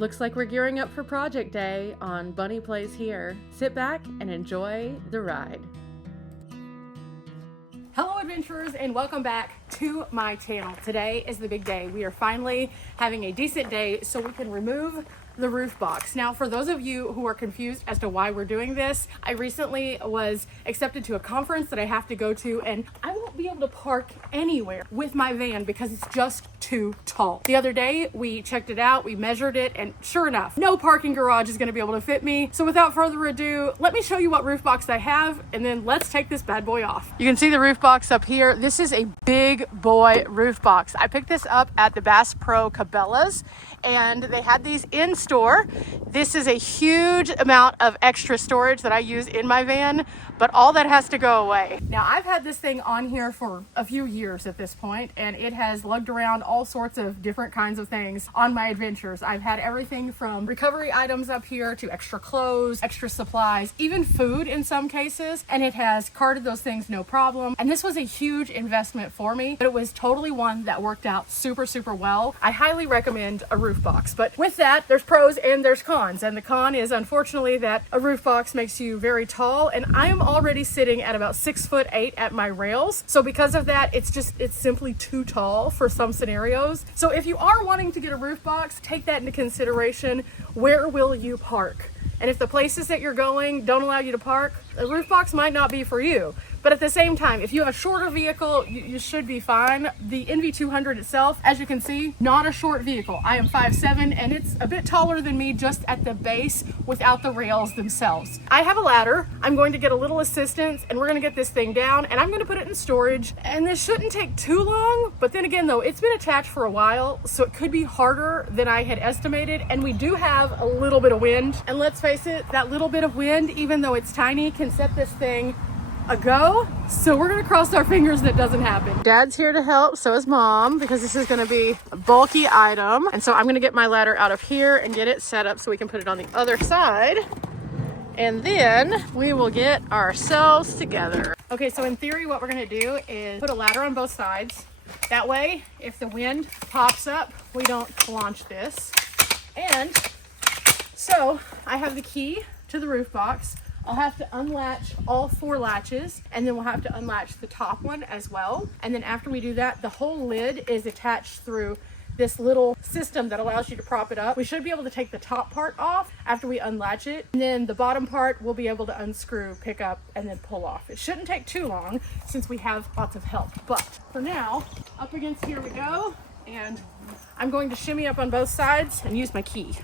Looks like we're gearing up for project day on Bunny Plays Here. Sit back and enjoy the ride. Hello adventurers and welcome back to my channel. Today is the big day. We are finally having a decent day so we can remove the roof box. Now, for those of you who are confused as to why we're doing this, I recently was accepted to a conference that I have to go to, and I won't be able to park anywhere with my van because it's just too tall. The other day we checked it out, we measured it, and sure enough, no parking garage is going to be able to fit me. So without further ado, let me show you what roof box I have, and then let's take this bad boy off. You can see the roof box up here. This is a big boy roof box. I picked this up at the Bass Pro Cabela's, and they had these in store. This is a huge amount of extra storage that I use in my van, but all that has to go away. Now, I've had this thing on here for a few years at this point, and it has lugged around all sorts of different kinds of things on my adventures. I've had everything from recovery items up here to extra clothes, extra supplies, even food in some cases, and it has carted those things no problem. And this was a huge investment for me, but it was totally one that worked out super well. I highly recommend a roof box, but with that, there's pros and there's cons. And the con is unfortunately that a roof box makes you very tall, and I am already sitting at about 6'8" at my rails. So because of that, it's simply too tall for some scenarios. So if you are wanting to get a roof box, take that into consideration. Where will you park? And if the places that you're going don't allow you to park, a roof box might not be for you. But at the same time, if you have a shorter vehicle, you should be fine. The NV200 itself, as you can see, not a short vehicle. I am 5'7", and it's a bit taller than me just at the base without the rails themselves. I have a ladder. I'm going to get a little assistance, and we're going to get this thing down, and I'm going to put it in storage. And this shouldn't take too long, but then again, though, it's been attached for a while, so it could be harder than I had estimated. And we do have a little bit of wind. And let's face it, that little bit of wind, even though it's tiny, can set this thing a go. So we're gonna cross our fingers that doesn't happen. Dad's here to help, so is Mom, because this is gonna be a bulky item. And so I'm gonna get my ladder out of here and get it set up so we can put it on the other side. And then we will get ourselves together. Okay, so in theory, what we're gonna do is put a ladder on both sides. That way, if the wind pops up, we don't launch this. And so I have the key to the roof box. I'll have to unlatch all 4 latches, and then we'll have to unlatch the top one as well. And then after we do that, the whole lid is attached through this little system that allows you to prop it up. We should be able to take the top part off after we unlatch it, and then the bottom part we'll be able to unscrew, pick up, and then pull off. It shouldn't take too long since we have lots of help. But for now, up against here we go, and I'm going to shimmy up on both sides and use my key.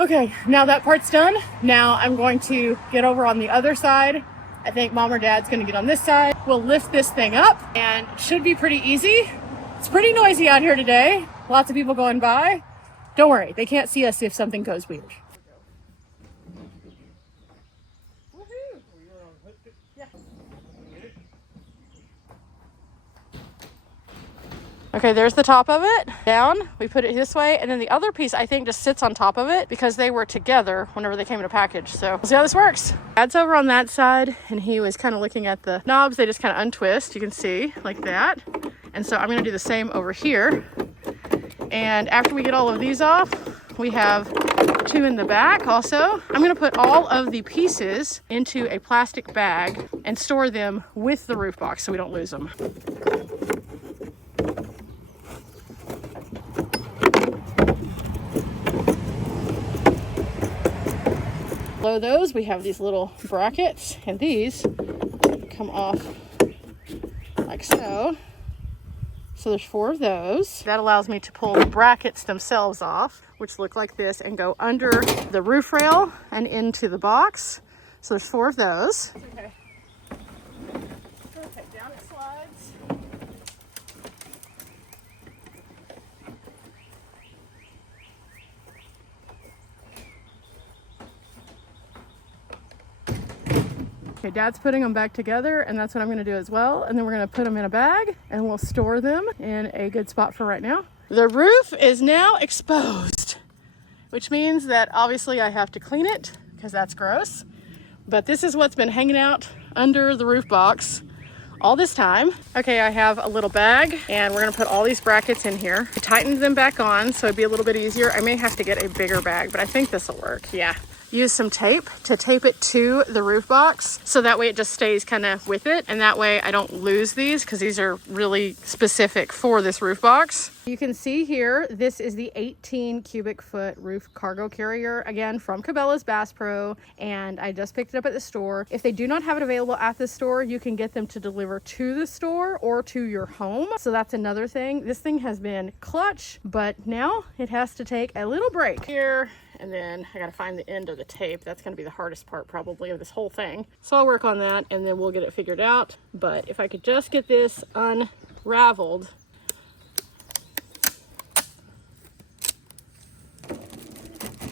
Okay, now that part's done. Now I'm going to get over on the other side. I think Mom or Dad's gonna get on this side. We'll lift this thing up, and it should be pretty easy. It's pretty noisy out here today. Lots of people going by. Don't worry, they can't see us if something goes weird. Okay, there's the top of it. Down, we put it this way, and then the other piece I think just sits on top of it because they were together whenever they came in a package. So we'll see how this works. Dad's over on that side, and he was kind of looking at the knobs. They just kind of untwist, you can see, like that. And so I'm gonna do the same over here. And after we get all of these off, we have 2 in the back also. I'm gonna put all of the pieces into a plastic bag and store them with the roof box so we don't lose them. Below those, we have these little brackets, and these come off like so. So there's 4 of those. That allows me to pull the brackets themselves off, which look like this, and go under the roof rail and into the box. So there's 4 of those. Okay. Perfect. Down it slides. Okay, Dad's putting them back together, and that's what I'm going to do as well. And then we're going to put them in a bag, and we'll store them in a good spot for right now. The roof is now exposed, which means that obviously I have to clean it, because that's gross. But this is what's been hanging out under the roof box all this time. Okay, I have a little bag and we're gonna put all these brackets in here. I tightened them back on so it'd be a little bit easier. I may have to get a bigger bag, but I think this will work. Yeah. Use some tape to tape it to the roof box so that way it just stays kind of with it, and that way I don't lose these because these are really specific for this roof box. You can see here, this is the 18 cubic foot roof cargo carrier, again from Cabela's Bass Pro, and I just picked it up at the store. If they do not have it available at the store, you can get them to deliver to the store or to your home. So that's another thing. This thing has been clutch, but now it has to take a little break here. And then I gotta find the end of the tape. That's gonna be the hardest part probably of this whole thing. So I'll work on that and then we'll get it figured out. But if I could just get this unraveled.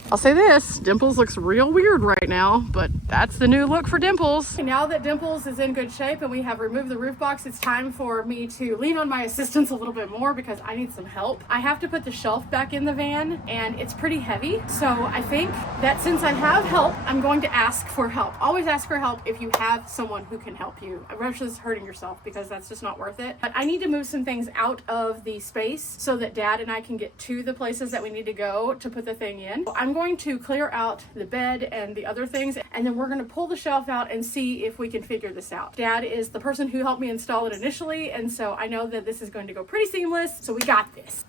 I'll say this, Dimples looks real weird right now, but that's the new look for Dimples. Now that Dimples is in good shape and we have removed the roof box, it's time for me to lean on my assistance a little bit more because I need some help. I have to put the shelf back in the van and it's pretty heavy. So I think that since I have help, I'm going to ask for help. Always ask for help if you have someone who can help you versus hurting yourself, because that's just not worth it. But I need to move some things out of the space so that Dad and I can get to the places that we need to go to put the thing in. I'm going to clear out the bed and the other things, and then we're going to pull the shelf out and see if we can figure this out. Dad is the person who helped me install it initially, and so I know that this is going to go pretty seamless, so we got this.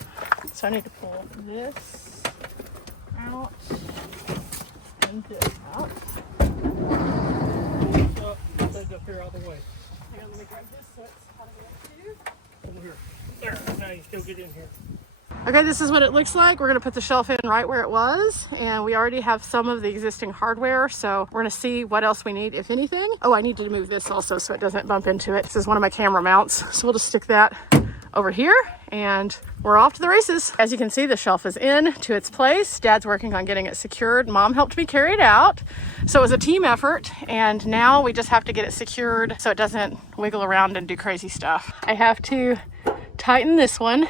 So I need to pull this out and this out. So, it's up here all the way. Hang on, let me grab this so it's out of the way too. Over here. There, now you still get in here. Okay, this is what it looks like. We're gonna put the shelf in right where it was, and we already have some of the existing hardware, so we're gonna see what else we need, if anything. Oh, I need to move this also so it doesn't bump into it. This is one of my camera mounts, so we'll just stick that over here, and we're off to the races. As you can see, the shelf is in to its place. Dad's working on getting it secured. Mom helped me carry it out, so it was a team effort, and now we just have to get it secured so it doesn't wiggle around and do crazy stuff. I have to tighten this one,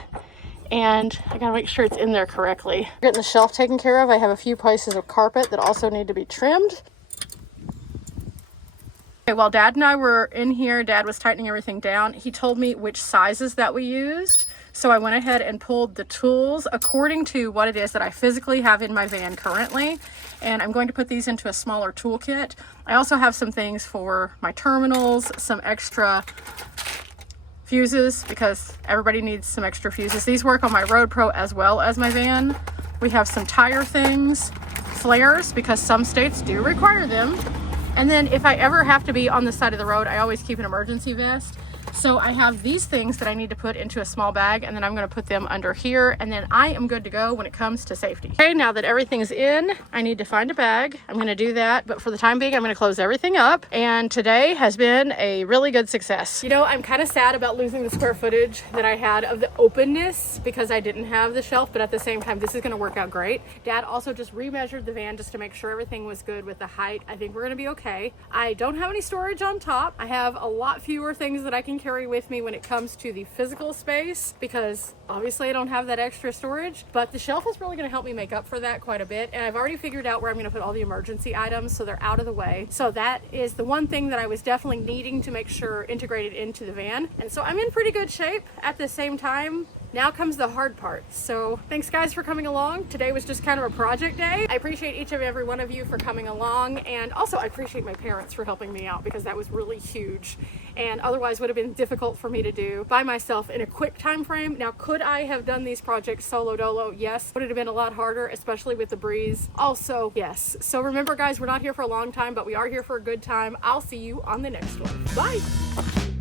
and I gotta make sure it's in there correctly. Getting the shelf taken care of, I have a few pieces of carpet that also need to be trimmed. Okay, while Dad and I were in here, Dad was tightening everything down. He told me which sizes that we used. So I went ahead and pulled the tools according to what it is that I physically have in my van currently. And I'm going to put these into a smaller toolkit. I also have some things for my terminals, some extra fuses, because everybody needs some extra fuses. These work on my Road Pro as well as my van. We have some tire things, flares, because some states do require them. And then if I ever have to be on the side of the road, I always keep an emergency vest. So I have these things that I need to put into a small bag, and then I'm gonna put them under here, and then I am good to go when it comes to safety. Okay, now that everything's in, I need to find a bag. I'm gonna do that, but for the time being, I'm gonna close everything up. And today has been a really good success. You know, I'm kind of sad about losing the square footage that I had of the openness because I didn't have the shelf, but at the same time, this is gonna work out great. Dad also just remeasured the van just to make sure everything was good with the height. I think we're gonna be okay. I don't have any storage on top. I have a lot fewer things that I can carry with me when it comes to the physical space, because obviously I don't have that extra storage, but the shelf is really going to help me make up for that quite a bit. And I've already figured out where I'm going to put all the emergency items so they're out of the way. So that is the one thing that I was definitely needing to make sure integrated into the van. And so I'm in pretty good shape. At the same time, now comes the hard part. So thanks guys for coming along. Today was just kind of a project day. I appreciate each and every one of you for coming along, and also I appreciate my parents for helping me out because that was really huge and otherwise would have been difficult for me to do by myself in a quick time frame. Now, could I have done these projects solo dolo? Yes. Would it have been a lot harder, especially with the breeze? Also, yes. So remember guys, we're not here for a long time, but we are here for a good time. I'll see you on the next one. Bye.